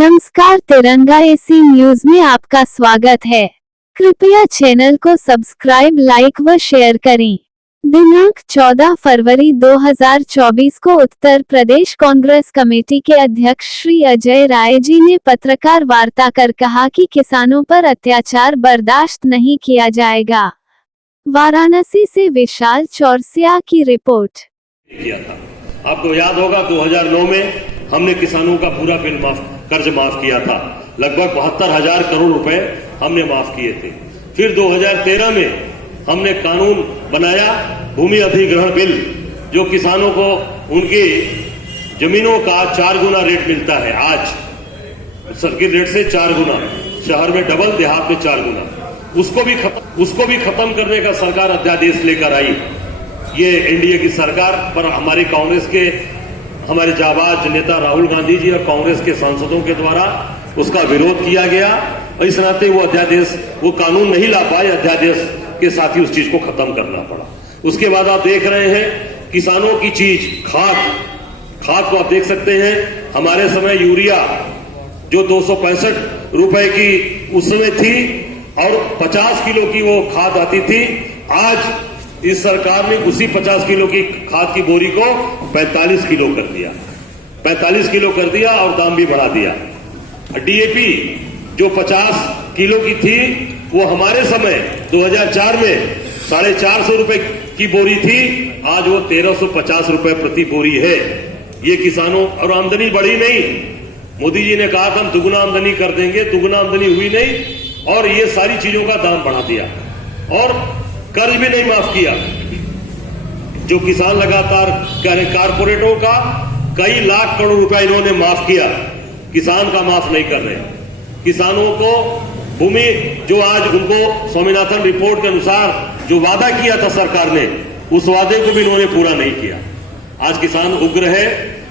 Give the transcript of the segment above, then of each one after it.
नमस्कार, तिरंगा AC news में आपका स्वागत है। कृपया चैनल को सब्सक्राइब, लाइक व शेयर करें। दिनांक 14 फरवरी 2024 को उत्तर प्रदेश कांग्रेस कमेटी के अध्यक्ष श्री अजय राय जी ने पत्रकार वार्ता कर कहा कि किसानों पर अत्याचार बर्दाश्त नहीं किया जाएगा। वाराणसी से विशाल चौरसिया की रिपोर्ट। किया था, आपको याद होगा 2009 में हमने किसानों का पूरा कर्ज माफ किया था। लगभग 72,000 करोड़ रुपए हमने माफ किए थे। फिर 2013 में हमने कानून बनाया, भूमि अधिग्रहण बिल, जो किसानों को उनकी जमीनों का 4 गुना रेट मिलता है। आज सर्किट रेट से 4 गुना, शहर में डबल, देहात में 4 गुना। उसको भी खत्म करने का सरकार अध्यादेश लेकर आई। ये एनडीए की सरकार पर हमारी कांग्रेस के हमारे जाबाज नेता राहुल गांधी जी और कांग्रेस के सांसदों के द्वारा उसका विरोध किया गया। इस नाते वो अध्यादेश, वो कानून नहीं ला पाए, अध्यादेश के साथ ही उस चीज को खत्म करना पड़ा। उसके बाद आप देख रहे हैं किसानों की चीज खाद को आप देख सकते हैं। हमारे समय यूरिया जो 265 रुपए की उस समय थी और 50 किलो की वो खाद आती थी। आज इस सरकार ने उसी 50 किलो की खाद की बोरी को 45 किलो कर दिया, 45 किलो कर दिया और दाम भी बढ़ा दिया। डीएपी जो 50 किलो की थी वो हमारे समय 2004 में 450 रुपए की बोरी थी, आज वो 1350 रुपए प्रति बोरी है। ये किसानों और आमदनी बढ़ी नहीं। मोदी जी ने कहा था हम दुगुना आमदनी कर देंगे, दुगुना आमदनी हुई नहीं और ये सारी चीजों का दाम बढ़ा दिया और कर्ज भी नहीं माफ किया। जो किसान लगातार कारपोरेटों का कई लाख करोड़ रुपया इन्होंने माफ किया, किसान का माफ नहीं कर रहे। किसानों को भूमि जो आज उनको स्वामीनाथन रिपोर्ट के अनुसार जो वादा किया था सरकार ने, उस वादे को भी इन्होंने पूरा नहीं किया। आज किसान उग्र है,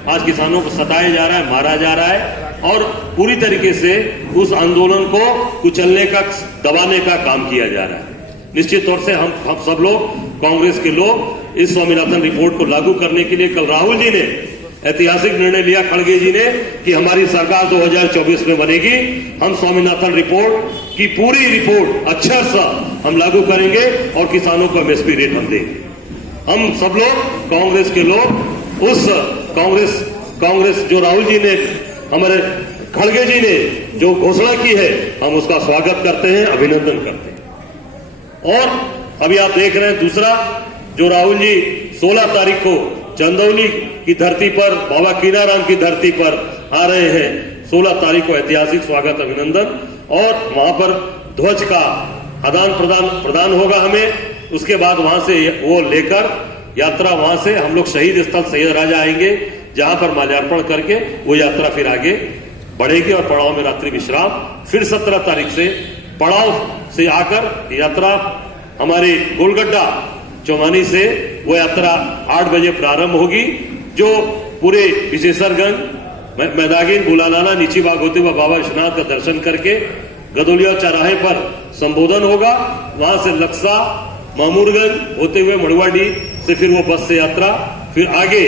आज किसानों को सताया जा रहा है, मारा जा रहा है और पूरी तरीके से उस आंदोलन को कुचलने का, दबाने का काम किया जा रहा है। निश्चित तौर से हम सब लोग, कांग्रेस के लोग, इस स्वामीनाथन रिपोर्ट को लागू करने के लिए कल राहुल जी ने ऐतिहासिक निर्णय लिया, खड़गे जी ने, कि हमारी सरकार 2024 में बनेगी। हम स्वामीनाथन रिपोर्ट की पूरी रिपोर्ट अक्षरशः हम लागू करेंगे और किसानों को एमएसपी रेट हम देंगे। हम सब लोग, कांग्रेस के लोग, उस कांग्रेस जो राहुल जी ने, हमारे खड़गे जी ने जो घोषणा की है, हम उसका स्वागत करते हैं, अभिनंदन करते हैं। और अभी आप देख रहे हैं दूसरा, जो राहुल जी 16 तारीख को चंदौली की धरती पर, बाबा कीनाराम की धरती पर आ रहे हैं। 16 तारीख को ऐतिहासिक स्वागत, अभिनंदन, और वहां पर ध्वज का आदान प्रदान होगा हमें। उसके बाद वहां से वो लेकर यात्रा, वहां से हम लोग शहीद स्थल सैयद राजा आएंगे, जहां पर माल्यार्पण करके वो यात्रा फिर आगे बढ़ेगी और पड़ाव में रात्रि विश्राम। फिर 17 तारीख से पड़ाव से आकर यात्रा हमारी गोलगड्डा चौमानी से वो यात्रा 8 बजे प्रारंभ होगी, जो पूरे विशेषरगंज, मैदागिन, बुलानाना, नीची बाग होते हुए बाबा विश्वनाथ का दर्शन करके गदोलिया चौराहे पर संबोधन होगा। वहां से लक्सा, मामूरगंज होते हुए मड़ुआडी से फिर वो बस से यात्रा, फिर आगे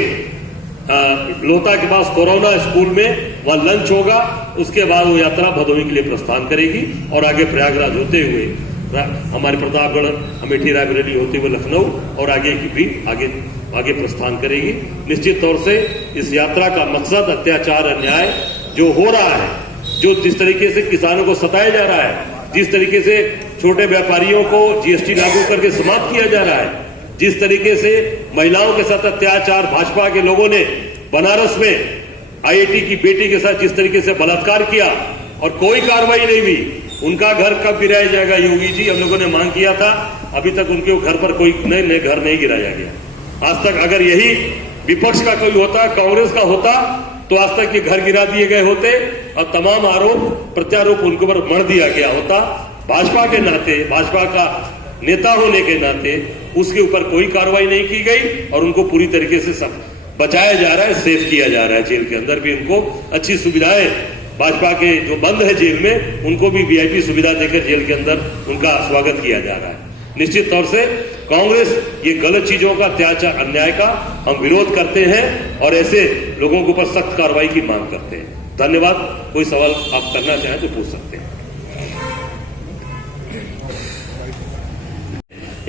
लोहता के पास कोरोना स्कूल में वहां लंच होगा। उसके बाद वो यात्रा भदोही के लिए प्रस्थान करेगी और आगे प्रयागराज होते हुए हमारे प्रतापगढ़, अमेठी, रायबरेली होते हुए लखनऊ और आगे की भी आगे प्रस्थान करेगी। निश्चित तौर से इस यात्रा का मकसद अत्याचार, अन्याय जो हो रहा है, जो जिस तरीके से किसानों को सताया जा रहा है, जिस तरीके से छोटे व्यापारियों को जीएसटी लागू करके समाप्त किया जा रहा है, जिस तरीके से महिलाओं के साथ अत्याचार भाजपा के लोगों ने बनारस में आईआईटी की बेटी के साथ जिस तरीके से बलात्कार किया और कोई कार्रवाई नहीं हुई, उनका घर कब गिराया जाएगा योगी जी? हम लोगों ने मांग किया था, अभी तक उनके घर पर कोई नए घर नहीं गिराया गया। आज तक अगर यही विपक्ष का कोई होता, कांग्रेस का होता, तो आज तक ये घर गिरा दिए गए होते और तमाम आरोप प्रत्यारोप उनके ऊपर मढ़ दिया गया होता। भाजपा के नाते, भाजपा का नेता होने के नाते उसके ऊपर कोई कार्रवाई नहीं की गई और उनको पूरी तरीके से बचाया जा रहा है, सेफ किया जा रहा है। जेल के अंदर भी उनको अच्छी सुविधाएं, भाजपा के जो बंद है जेल में, उनको भी वीआईपी सुविधा देकर जेल के अंदर उनका स्वागत किया जा रहा है। निश्चित तौर से कांग्रेस ये गलत चीजों का, अत्याचार, अन्याय का हम विरोध करते हैं और ऐसे लोगों के ऊपर सख्त कार्रवाई की मांग करते हैं। धन्यवाद। कोई सवाल आप करना चाहें तो पूछ सकते हैं।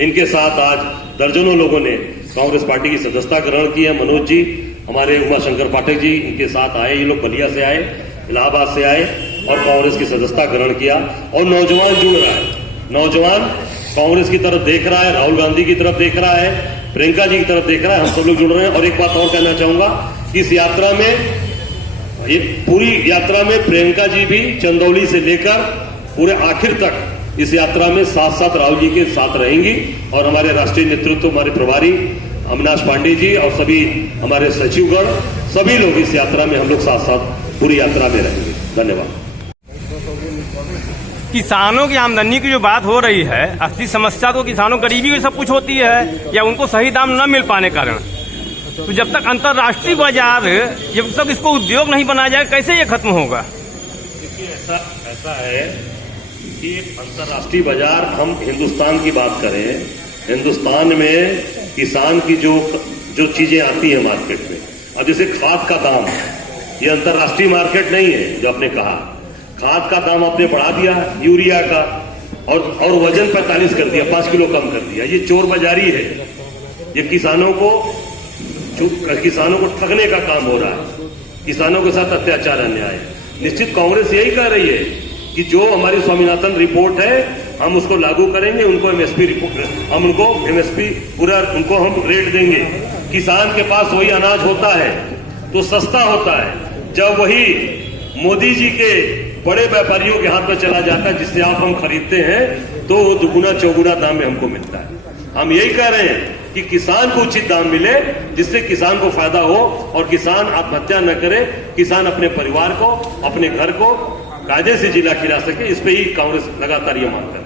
इनके साथ आज दर्जनों लोगों ने कांग्रेस पार्टी की सदस्यता ग्रहण की है। मनोज जी, हमारे उमाशंकर पाठक जी इनके साथ आए। ये लोग बलिया से आए, इलाहाबाद से आए और कांग्रेस की सदस्यता ग्रहण किया। और नौजवान जुड़ रहा है, नौजवान कांग्रेस की तरफ देख रहा है, राहुल गांधी की तरफ देख रहा है, प्रियंका जी की तरफ देख रहा है। हम सब लोग जुड़ रहे हैं। और एक बात और कहना चाहूंगा, इस यात्रा में, ये पूरी यात्रा में प्रियंका जी भी चंदौली से लेकर पूरे आखिर तक इस यात्रा में साथ साथ राहुल जी के साथ रहेंगी। और हमारे राष्ट्रीय नेतृत्व, हमारे प्रभारी अविनाश पांडे जी और सभी हमारे सचिवगण, सभी लोग इस यात्रा में हम लोग साथ साथ पूरी यात्रा में रहेंगे। धन्यवाद। किसानों की आमदनी की जो बात हो रही है, असली समस्या तो किसानों गरीबी की सब कुछ होती है या उनको सही दाम न मिल पाने के कारण। तो जब तक अंतर्राष्ट्रीय बाजार, जब तक इसको उद्योग नहीं बनाया जाए, कैसे ये खत्म होगा? देखिए, ऐसा है कि अंतर्राष्ट्रीय बाजार, हम हिंदुस्तान की बात करें, हिंदुस्तान में किसान की जो चीजें आती हैं मार्केट में, अब जैसे खाद का दाम, ये अंतर्राष्ट्रीय मार्केट नहीं है। जो आपने कहा, खाद का दाम आपने बढ़ा दिया, यूरिया का, और वजन 45 कर दिया, 5 किलो कम कर दिया। ये चोर बाजारी है। ये किसानों को ठगने का काम हो रहा है, किसानों के साथ अत्याचार, अन्याय। निश्चित कांग्रेस यही कह रही है कि जो हमारी स्वामीनाथन रिपोर्ट है हम उसको लागू करेंगे, उनको एमएसपी रिपोर्ट, हम उनको एमएसपी पूरा उनको हम रेट देंगे। किसान के पास वही अनाज होता है तो सस्ता होता है जब वही मोदी जी के बड़े व्यापारियों के हाथ में चला जाता है, जिससे आप हम खरीदते हैं तो वो दुगुना चौगुना दाम में हमको मिलता है। हम यही कह रहे हैं कि किसान को उचित दाम मिले, जिससे किसान को फायदा हो और किसान आत्महत्या न करे, किसान अपने परिवार को, अपने घर को कायदे से जिला खिला सके। इस पे ही कांग्रेस लगातार ये मांग कर